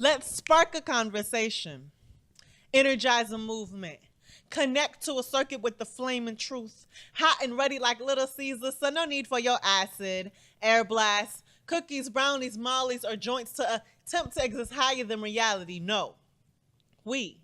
Let's spark a conversation, energize a movement, connect to a circuit with the flame and truth, hot and ready like Little Caesar, so no need for your acid, air blast, cookies, brownies, mollies, or joints to attempt to exist higher than reality. No. We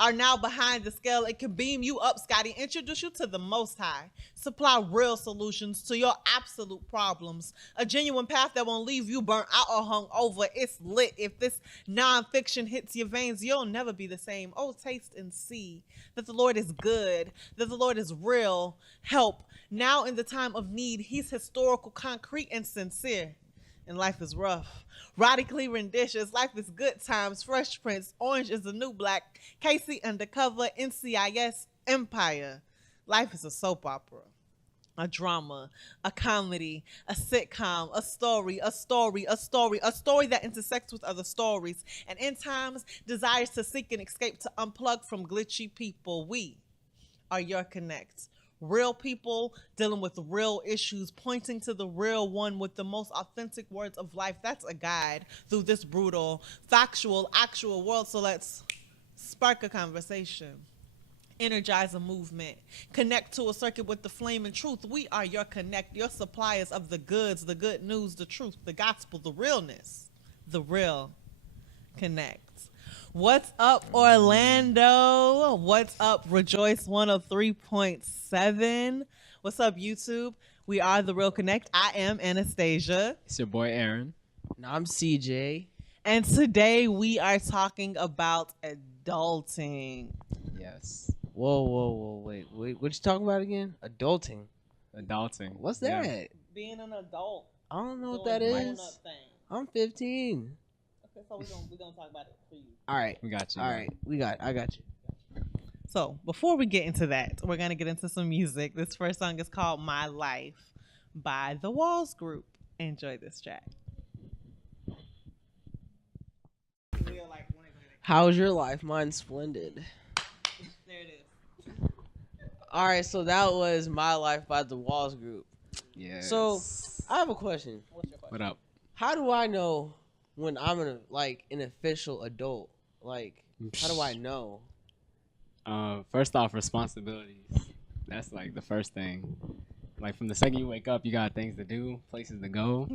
are now behind the scale and can beam you up, Scotty. Introduce you to the Most High. Supply real solutions to your absolute problems. A genuine path that won't leave you burnt out or hung over. It's lit. If this nonfiction hits your veins, you'll never be the same. Oh, taste and see that the Lord is good, that the Lord is real. Help. Now in the time of need, he's historical, concrete, and sincere. And life is rough. Radically renditions. Life is good times. Fresh Prince. Orange is the new black. Casey Undercover. NCIS. Empire. Life is a soap opera. A drama. A comedy. A sitcom. A story. A story. A story. A story that intersects with other stories. And in times desires to seek and escape, to unplug from glitchy people. We are your connect. Real people dealing with real issues, pointing to the real one with the most authentic words of life. That's a guide through this brutal, factual, actual world. So let's spark a conversation, energize a movement, connect to a circuit with the flame and truth. We are your connect, your suppliers of the goods, the good news, the truth, the gospel, the realness, the real connect. What's up, Orlando? What's up, Rejoice 103.7? What's up, YouTube? We are The Real Connect. I am Anastasia. It's your boy, Aaron. And I'm CJ. And today we are talking about adulting. Yes. Whoa, wait. What you talking about again? Adulting. Adulting. What's that? Yeah. Being an adult. I don't know what doing that grown-up is. things. I'm 15. Okay, so we're gonna talk about it for you. All right. We got you. All right. I got you. So before we get into that, we're gonna get into some music. This first song is called My Life by The Walls Group. Enjoy this track. How's your life? Mine's splendid. There it is. All right. So that was My Life by the Walls Group. Yeah. So I have a question. What's your question? What up? How do I know when I'm an official adult? Like, how do I know? First off, responsibilities. That's like the first thing. Like from the second you wake up, you got things to do, places to go.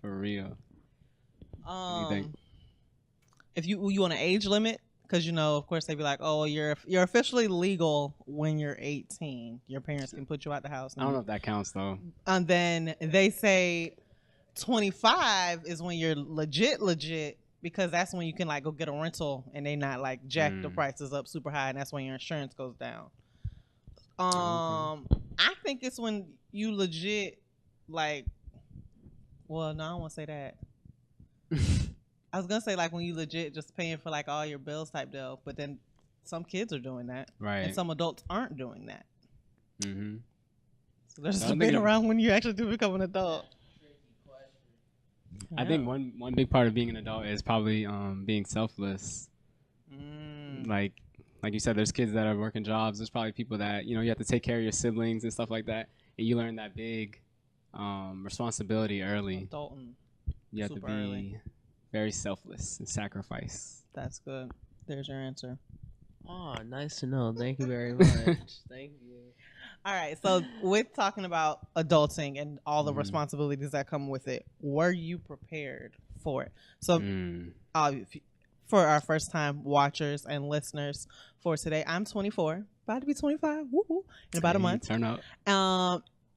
For real. What do you think? If you want an age limit, because of course they'd be like, oh, you're officially legal when you're 18. Your parents can put you out the house. I don't know if that counts though. And then they say 25 is when you're legit, because that's when you can like go get a rental and they not like jack the prices up super high, and that's when your insurance goes down. I think it's when you legit like. Well, no, I don't want to say that. I was gonna say like when you legit just paying for like all your bills type deal, but then some kids are doing that, Right. and some adults aren't doing that. Mm-hmm. So there's I a don't debate think around when you actually do become an adult. I think one big part of being an adult is probably being selfless. Like you said, there's kids that are working jobs. There's probably people that you have to take care of your siblings and stuff like that, and you learn that big responsibility early. Adulting. You have to super be early. very selfless and sacrifice. That's good. There's your answer. Oh, nice to know. Thank you very much. Thank you. All right. So with talking about adulting and all the responsibilities that come with it, were you prepared for it? So for our first time watchers and listeners for today, I'm 24, about to be 25, woo-hoo, in about a month. Turn up.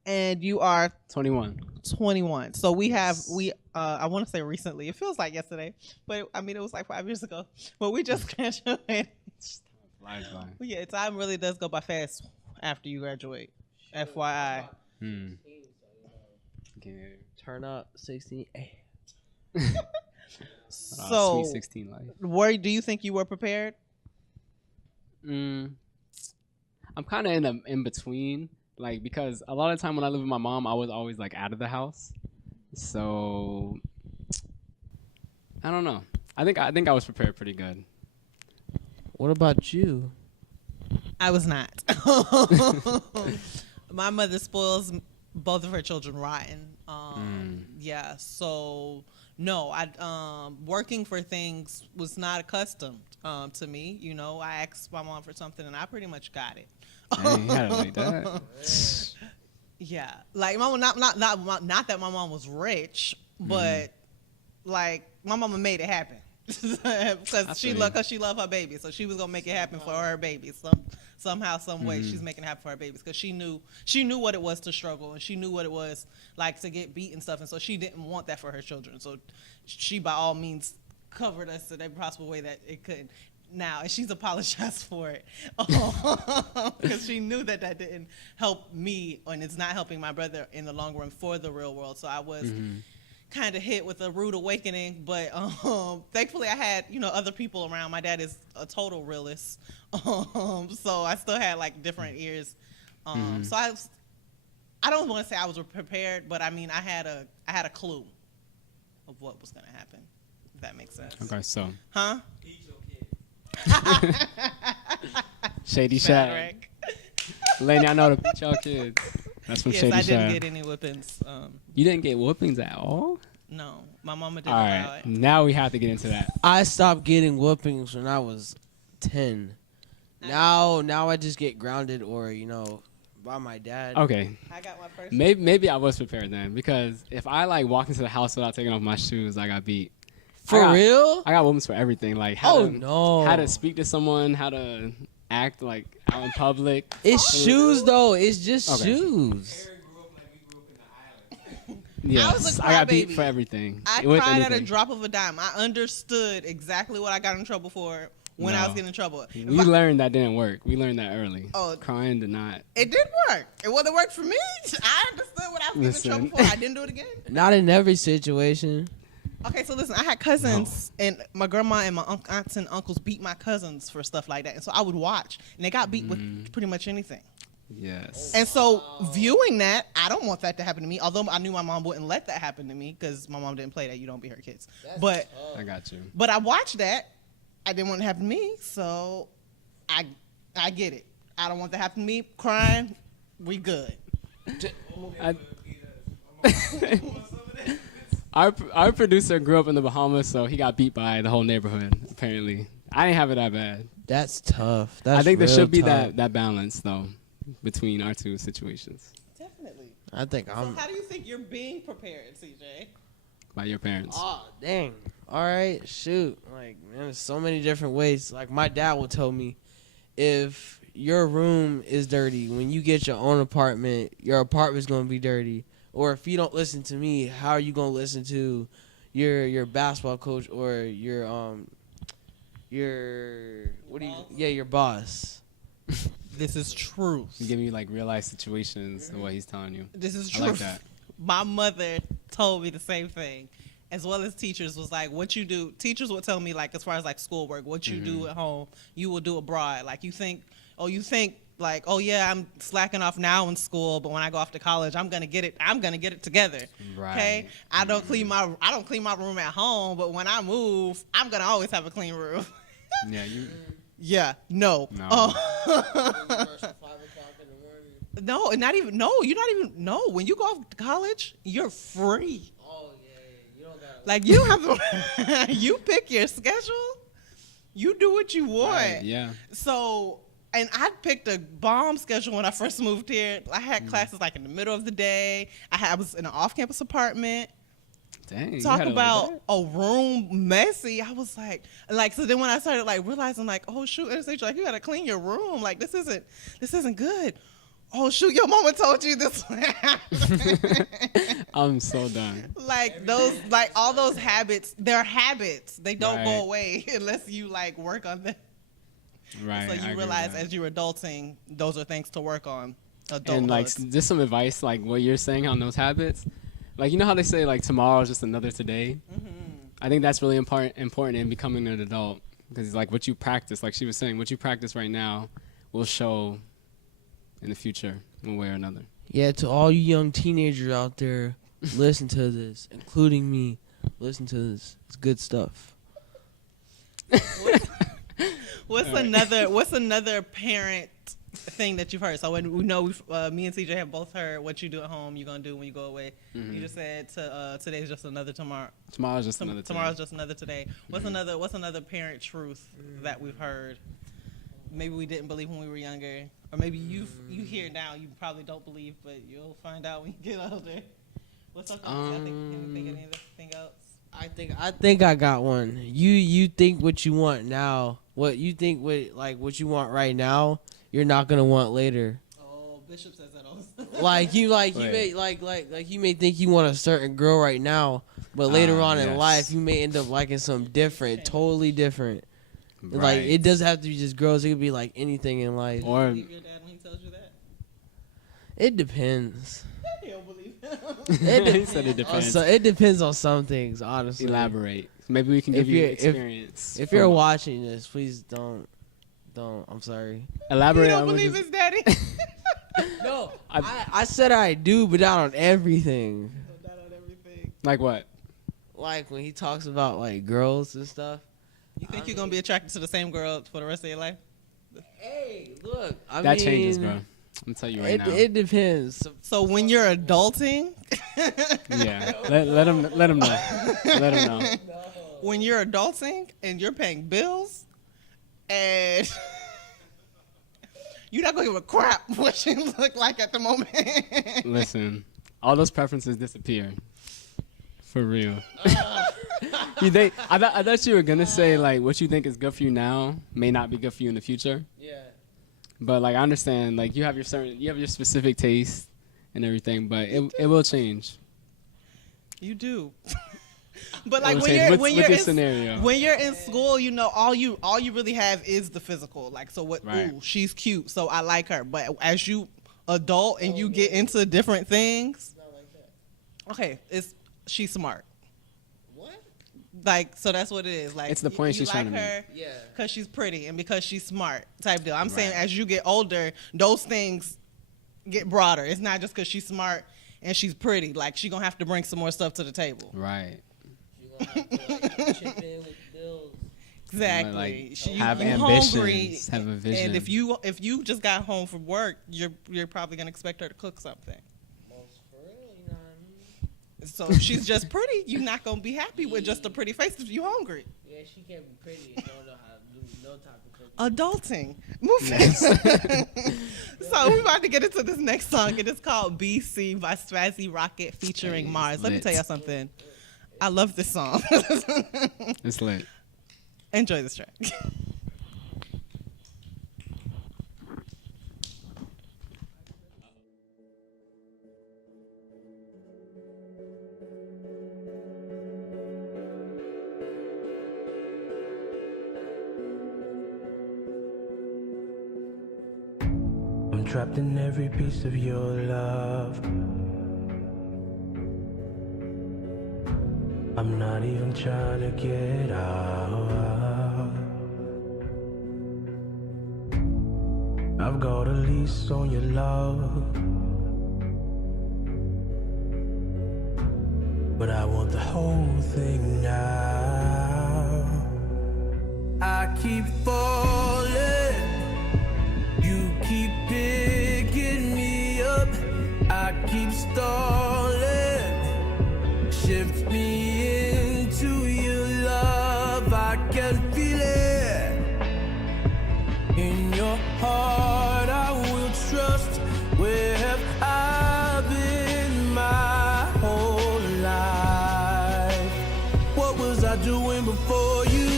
And you are 21. 21. So I want to say recently, it feels like yesterday, but it was like 5 years ago, but we just graduated. Flies by. Well, yeah, time really does go by fast after you graduate. FYI. Okay. Turn up 16. So, sweet 16 life. do you think you were prepared? I'm kind of in between, like because a lot of the time when I lived with my mom, I was always like out of the house. So I don't know. I think I was prepared pretty good. What about you? I was not. My mother spoils both of her children rotten. Yeah, so no, I working for things was not accustomed to me. You know, I asked my mom for something and I pretty much got it. Dang, you had it like that. Yeah, like my mom, not that my mom was rich, but like my mama made it happen because she loved her baby, so she was gonna make it happen for her baby. Somehow, some way, she's making it happen for her babies because she knew what it was to struggle and she knew what it was like to get beat and stuff, and so she didn't want that for her children. So she, by all means, covered us in every possible way that it could. Now, and she's apologized for it because she knew that didn't help me, and it's not helping my brother in the long run for the real world. So I was kind of hit with a rude awakening, but thankfully I had other people around. My dad is a total realist, so I still had like different ears. So I don't want to say I was prepared, but I mean I had a clue of what was going to happen. If that makes sense. Okay, so. Huh? Shady Shad. Letting y'all know to beat y'all kids. That's from Shady Shad. Yes, I didn't get any whippings. You didn't get whoopings at all? No, my mama didn't All allow right, it. now we have to get into that. I stopped getting whoopings when I was 10. Now I just get grounded or by my dad. Okay, I got my first. maybe I was prepared then, because if I like walk into the house without taking off my shoes, I got beat. Real? I got whoopings for everything, like Oh, how to, no. how to speak to someone, how to act like out in public. It's shoes though. It's just Okay. shoes. Yes, a I got beat crybaby. for everything. I With cried at a anything. drop of a dime. I understood exactly what I got in trouble for when I was No. getting in trouble. We If I- learned that didn't work. We learned that early. Oh. Crying did not. It did work. It wouldn't work for me. I understood what I was Listen. getting in trouble for. I didn't do it again. Not in every situation. Okay, so listen, I had cousins, and my grandma and my aunts and uncles beat my cousins for stuff like that. And so I would watch, and they got beat with pretty much anything. Yes. And so viewing that, I don't want that to happen to me, although I knew my mom wouldn't let that happen to me because my mom didn't play that. You don't beat her kids. But I got you. I watched that. I didn't want it to happen to me, so I get it. I don't want that to happen to me. Crying, we good. Our producer grew up in the Bahamas, so he got beat by the whole neighborhood, apparently. I didn't have it that bad. That's tough. That's I think there real should be tough. that balance, though, between our two situations. Definitely. I think So I'm. how do you think you're being prepared, CJ? By your parents. Oh, dang. All right, shoot. Like, man, there's so many different ways. Like, my dad will tell me, if your room is dirty, when you get your own apartment, your apartment's going to be dirty. Or if you don't listen to me, how are you going to listen to your basketball coach or your your boss? This is truth. He giving you like real life situations of what he's telling you. This is I truth. like that. My mother told me the same thing, as well as teachers was like, what you do. Teachers would tell me, like, as far as like schoolwork, what you do at home, you will do abroad. Like you think like, oh yeah, I'm slacking off now in school, but when I go off to college, I'm gonna get it together. Right. Okay. I don't clean my room at home, but when I move, I'm gonna always have a clean room. Yeah, you. Yeah. No. No. No, and not even. No, you're not even. No, when you go off to college, you're free. Oh, yeah. You don't got to. Like you don't have to. You pick your schedule. You do what you want. Right, yeah. So, and I picked a bomb schedule when I first moved here. I had classes like in the middle of the day. I was in an off-campus apartment. Dang. Talk you had it about like a room messy. I was like, so then when I started like realizing like, oh shoot, Anastasia, like you gotta clean your room. Like this isn't good. Oh shoot, your mama told you this. that. I'm so done. Like those, like all those habits, they're habits. They don't Right. go away unless you like work on them. Right. So I you agree realize with that. as you're adulting, those are things to work on. Adulthood. And like just some advice, like what you're saying on those habits. Like you know how they say like tomorrow is just another today. I think that's really important in becoming an adult, because like what you practice, like she was saying, what you practice right now will show in the future one way or another. Yeah, to all you young teenagers out there, listen to this, including me. Listen to this. It's good stuff. What's another parent thing that you've heard. So when we know me and TJ have both heard what you do at home, you're gonna do when you go away. You just said today's just another tomorrow. Tomorrow's just another today. Tomorrow's just another today. What's another parent truth that we've heard? Maybe we didn't believe when we were younger, or maybe you hear now you probably don't believe, but you'll find out when you get older. What's something? Can you think of anything else? I think I got one. You think what you want now. What you think what you want right now, you're not gonna want later. Oh, Bishop says that also. You may think you want a certain girl right now, but later on in yes. life you may end up liking something different, totally different. Right. Like it doesn't have to be just girls. It could be like anything in life. Or Believe your dad when he tells you that? It depends. You don't believe him. he said it depends. So it depends on some things, honestly. Elaborate. Maybe we can If give you you're- experience. If you're watching this, please don't. I'm sorry. Elaborate. You don't on what believe this- his daddy? No, I said I do, but not on everything. Not on everything. Like what? Like when he talks about like girls and stuff. You think you're gonna be attracted to the same girl for the rest of your life? Hey, look, That changes, bro. I'm gonna tell you right now. It depends. So when you're adulting, Yeah. Let him know. Let him know. when you're adulting and you're paying bills, and you're not gonna give a crap what she look like at the moment. Listen, all those preferences disappear. For real. You think? I thought you were gonna say like what you think is good for you now may not be good for you in the future. Yeah. But like I understand, like you have your specific taste and everything, but it will change. You do. But It like will when change you're with when this you're scenario. when you're in school, you know all you really have is the physical. Like so what? Right. Ooh, she's cute, so I like her. But as you adult and you get into different things, Not like that. okay, she's smart. What? Like so that's what it is. Like It's the point you she's trying like to her Yeah. because she's pretty and because she's smart type deal. I'm saying Right. as you get older, those things get broader. It's not just because she's smart and she's pretty. Like she gonna have to bring some more stuff to the table. Right. You gonna have to like chip in with bills. Exactly. Like, She- have you ambitions, hungry, have a vision. And if you just got home from work, you're probably gonna expect her to cook something. Most for real, you know what I mean? So if she's just pretty, you're not gonna be happy with just a pretty face if you hungry. Yeah, she can't be pretty and don't know how to do no type of cooking. Adulting. Move So we're about to get into this next song. It is called BC by Swazzy Rocket featuring Hey, Mars. Let me lit. tell y'all something. I love this song. It's lit. Enjoy this track. I'm trapped in every piece of your love. I'm not even trying to get out. I've got a lease on your love, but I want the whole thing now. I keep falling, you keep picking me up. I keep stalling, shift me into your love. I can feel it in your heart. I will trust. Where have I been my whole life? What was I doing before you?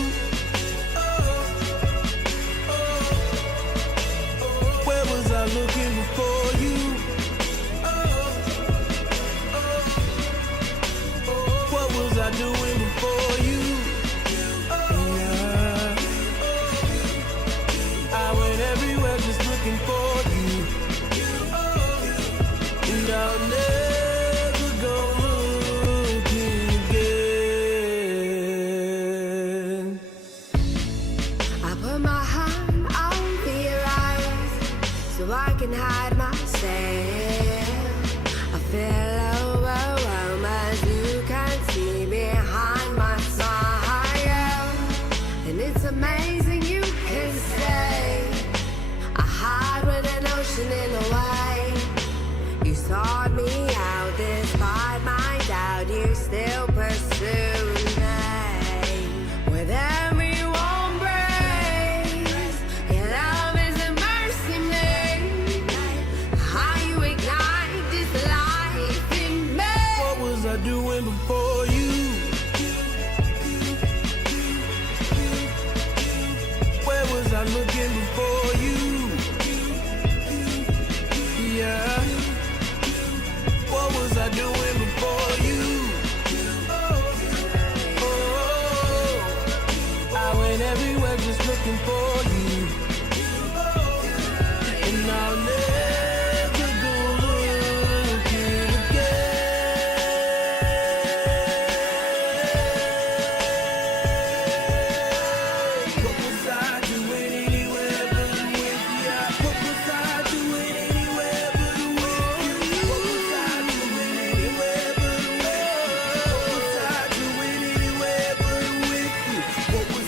Where was I looking before you? What was I doing before you? Yeah. I went everywhere just looking for you, and I'll never go looking again. I put my hand over your eyes so I can hide myself. I feel overwhelmed as you can see behind my smile. you still pursue me with every warm breeze. Your love is immersing me. How you ignite this life in me. What was I doing before you? Where was I looking before you? Yeah. What was I doing before you? Oh, I went everywhere just looking for you. And I'll never go looking again. What was I doing anywhere but with you? What was I doing anywhere but with you? What was I doing anywhere but with you? What was I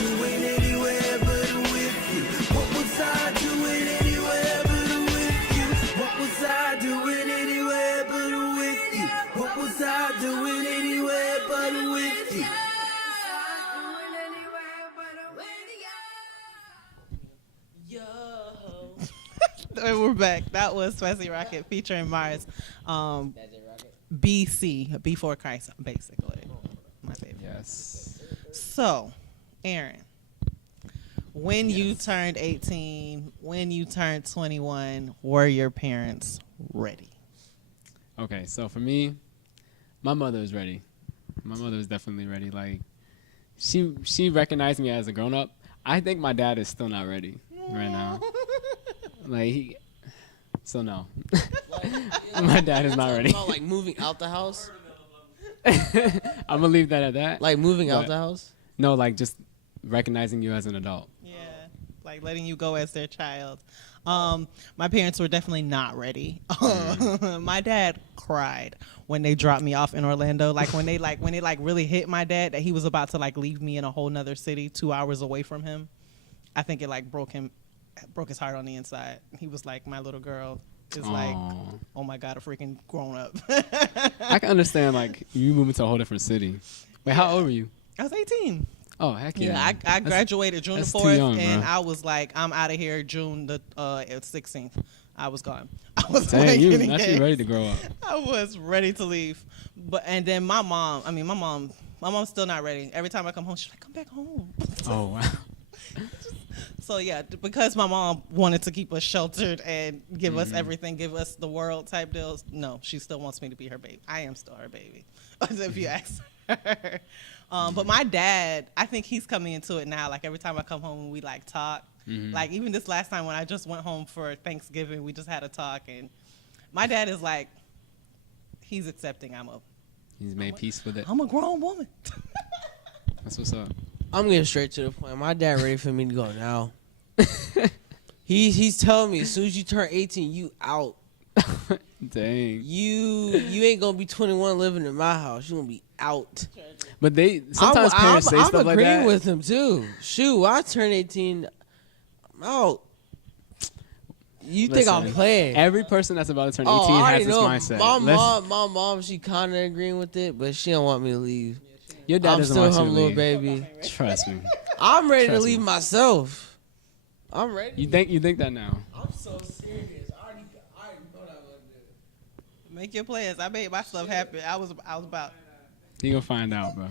doing anywhere but with you? What was I doing anywhere but with you? What was I doing anywhere but with you? What was I doing anywhere but with you? And we're back. That was Spicy Rocket featuring Mars. BC, before Christ, basically. My favorite. Yes. So, Aaron, when you turned 18, when you turned 21, were your parents ready? Okay, so for me, my mother is ready. My mother is definitely ready. Like, she recognized me as a grown up. I think my dad is still not ready right now. Like, so no. My dad is not ready. About, like moving out the house. I'm gonna leave that at that. Like moving out What? the house. No, like just recognizing you as an adult. Yeah, like letting you go as their child. My parents were definitely not ready. My dad cried when they dropped me off in Orlando. Like when they really hit my dad that he was about to like leave me in a whole nother city 2 hours away from him. I think it like broke his heart on the inside. He was like, my little girl is like, Aw. oh my God, a freaking grown up. I can understand like you moving to a whole different city. Wait, how old were you? I was 18. Oh, heck yeah. Yeah, I graduated June the that's too 4th, young, and bro. I was like, I'm out of here June the 16th. I was gone. I was Dang, like, you getting actually engaged. ready to grow up. I was ready to leave, and then my mom's still not ready. Every time I come home, she's like, come back home. Oh wow. So yeah, because my mom wanted to keep us sheltered and give us everything, give us the world type deals. No, she still wants me to be her baby. I am still her baby, if you ask her. But my dad, I think he's coming into it now. Like every time I come home, we like talk. Like even this last time when I just went home for Thanksgiving, we just had a talk, and my dad is like, he's accepting. He's made peace with it. I'm a grown woman. That's what's up. I'm getting straight to the point. My dad ready for me to go now. He's telling me as soon as you turn 18, you out. Dang. You ain't gonna be 21 living in my house. You gonna be out. But they sometimes parents say I'm stuff like agreeing that. with him too. Shoot, when I turn 18, I'm out. You think I'm Listen, playing? Every person that's about to turn 18 I already has this know. mindset. My mom, she kind of agreeing with it, but she don't want me to leave. Your dad I'm doesn't still want her you to little leave. baby. Trust me. I'm ready to Trust leave me. myself. I'm ready. You think that now? I'm so serious. I already know that one. Make your plans. I made my stuff happen. I was about. You gonna find out, bro.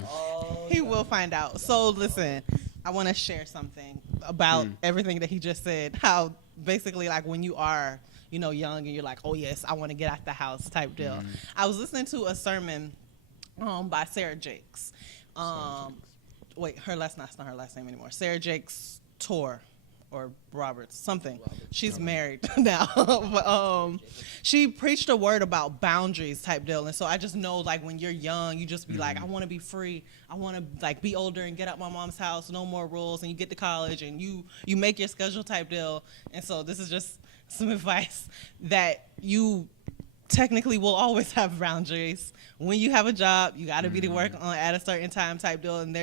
He will find out. So listen, I want to share something about everything that he just said. How basically like when you are, young and you're like, oh yes, I want to get out the house type deal. I was listening to a sermon by Sarah Jakes. Wait, that's not her last name anymore. Sarah Jakes Tor or Roberts, something. She's married now. But, she preached a word about boundaries type deal. And so I just know like when you're young, you just be like, I want to be free. I want to like be older and get out my mom's house. No more rules. And you get to college and you make your schedule type deal. And so this is just some advice that you technically will always have boundaries. When you have a job, you got to be to work on at a certain time type deal. And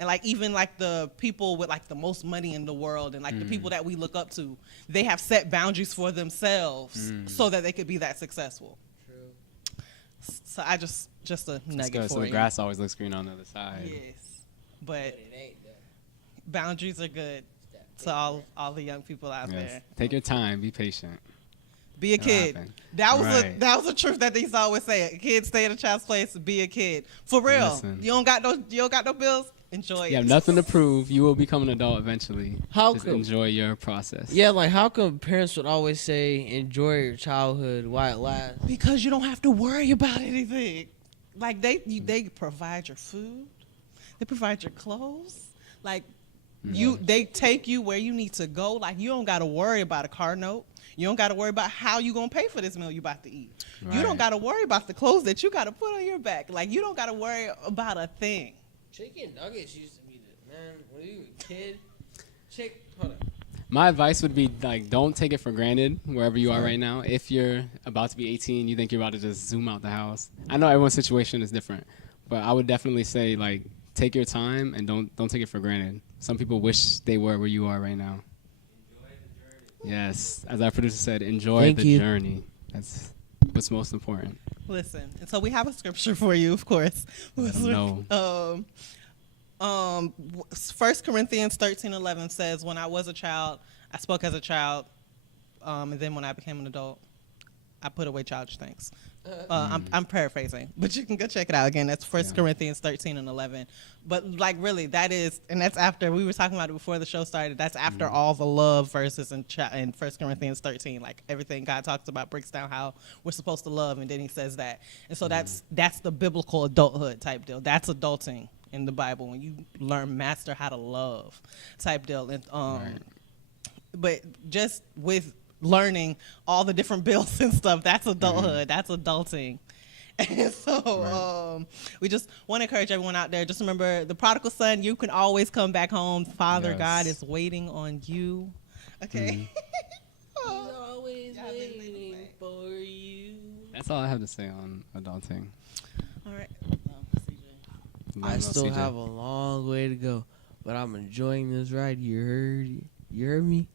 like even like the people with like the most money in the world and like the people that we look up to, they have set boundaries for themselves so that they could be that successful. True. So I just just a That's nugget good. for So the you. grass always looks green on the other side. Yes, but boundaries are good to all the young people out Yes. there. Take your time. Be patient. Be a It'll kid. happen. That Right. was a truth that they used to always say. Kids stay at a child's place. Be a kid. For real. Listen. You don't got no bills. Enjoy it. You have nothing to prove. You will become an adult eventually. How Just come- enjoy your process. Yeah, like how come parents would always say enjoy your childhood while it lasts? Because you don't have to worry about anything. Like they provide your food, they provide your clothes. Like they take you where you need to go. Like you don't got to worry about a car note. You don't got to worry about how you gonna pay for this meal you about to eat. You don't Right. got to worry about the clothes that you got to put on your back. Like you don't got to worry about a thing. Chicken nuggets used to be the man when you were a kid. Hold on. My advice would be like, don't take it for granted wherever you are right now. If you're about to be 18, you think you're about to just zoom out the house. I know everyone's situation is different, but I would definitely say like, take your time and don't take it for granted. Some people wish they were where you are right now. Yes, as our producer said, enjoy Thank the you. journey. That's what's most important. Listen, and so we have a scripture for you, of course. No. 1 Corinthians 13:11 says, "When I was a child, I spoke as a child, and then when I became an adult, I put away childish things." I'm paraphrasing, but you can go check it out again. That's 1 Yeah. Corinthians 13:11. But like really, that is, and that's after we were talking about it before the show started. That's after all the love verses in 1 Corinthians 13. Like everything God talks about breaks down how we're supposed to love, and then He says that. And so that's the biblical adulthood type deal. That's adulting in the Bible when you master how to love type deal. And Right. but just with learning all the different bills and stuff, that's adulthood. That's adulting. And so we just want to encourage everyone out there, just remember the prodigal son, you can always come back home. Father Yes. God is waiting on you. Okay. He's always Yeah, they leave waiting it. for you. That's all I have to say on adulting. All right. CJ. I No, still CJ. have a long way to go, but I'm enjoying this ride. You heard me?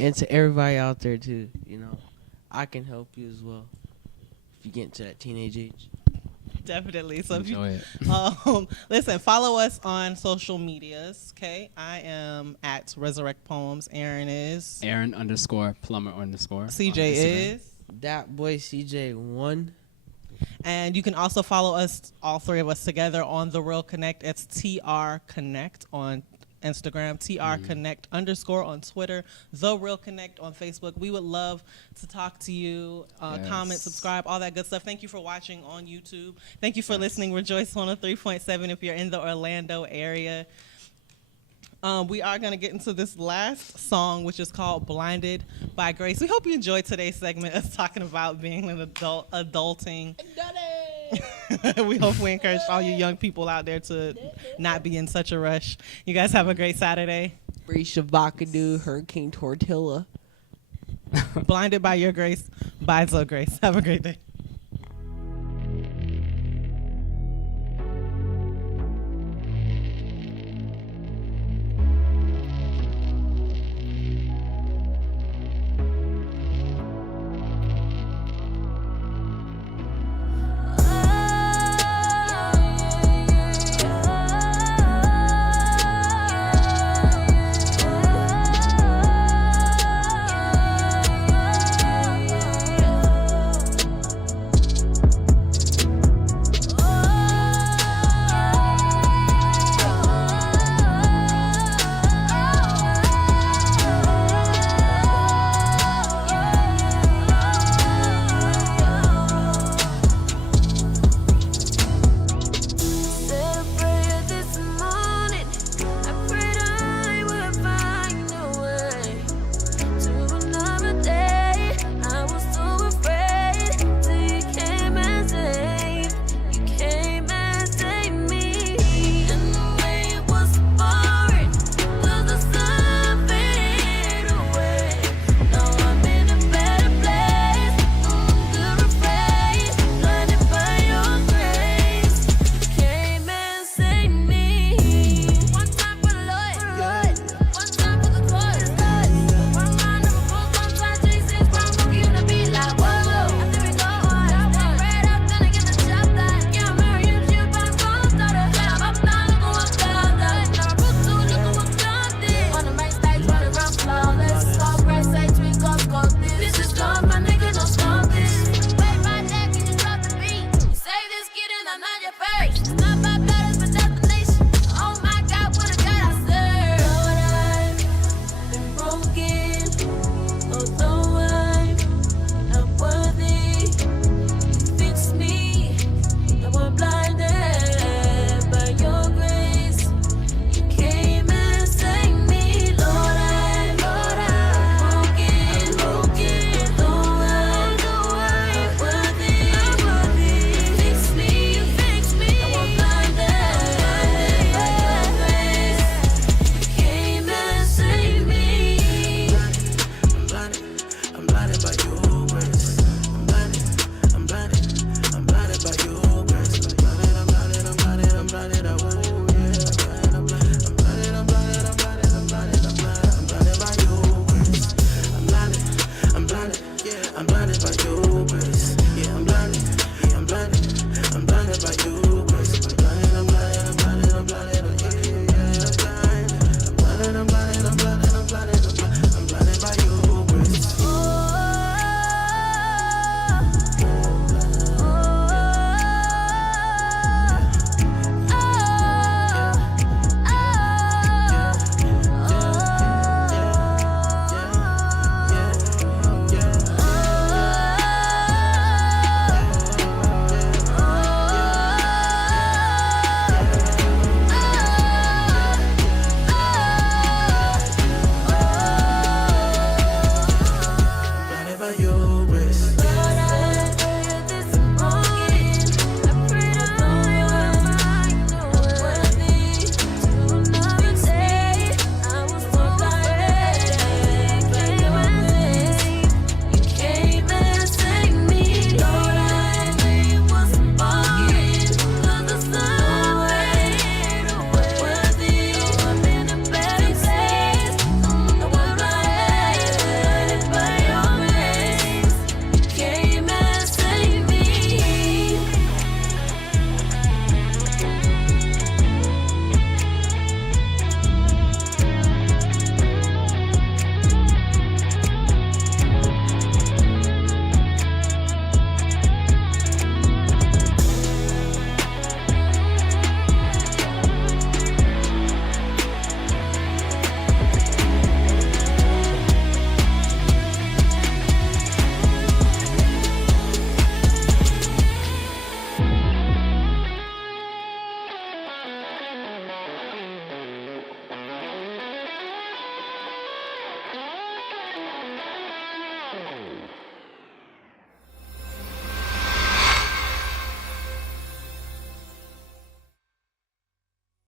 And to everybody out there too, I can help you as well if you get into that teenage age. Definitely. So if you Enjoy it. listen, follow us on social medias. Okay, I am at Resurrect Poems. Aaron is. Aaron_Plummer_. CJ on Instagram. is. That boy CJ1. And you can also follow us, all three of us together, on The Real Connect. It's TR Connect on Instagram, TR Connect _ on Twitter, The Real Connect on Facebook. We would love to talk to you, Yes. comment, subscribe, all that good stuff. Thank you for watching on YouTube. Thank you for listening. Rejoice 103.7 if you're in the Orlando area. We are going to get into this last song, which is called Blinded by Grace. We hope you enjoyed today's segment of talking about being an adult, adulting. We hope we encourage all you young people out there to not be in such a rush. You guys have a great Saturday. Free Shavakadu, Hurricane Tortilla. Blinded by Your Grace, by Zoe Grace. Have a great day.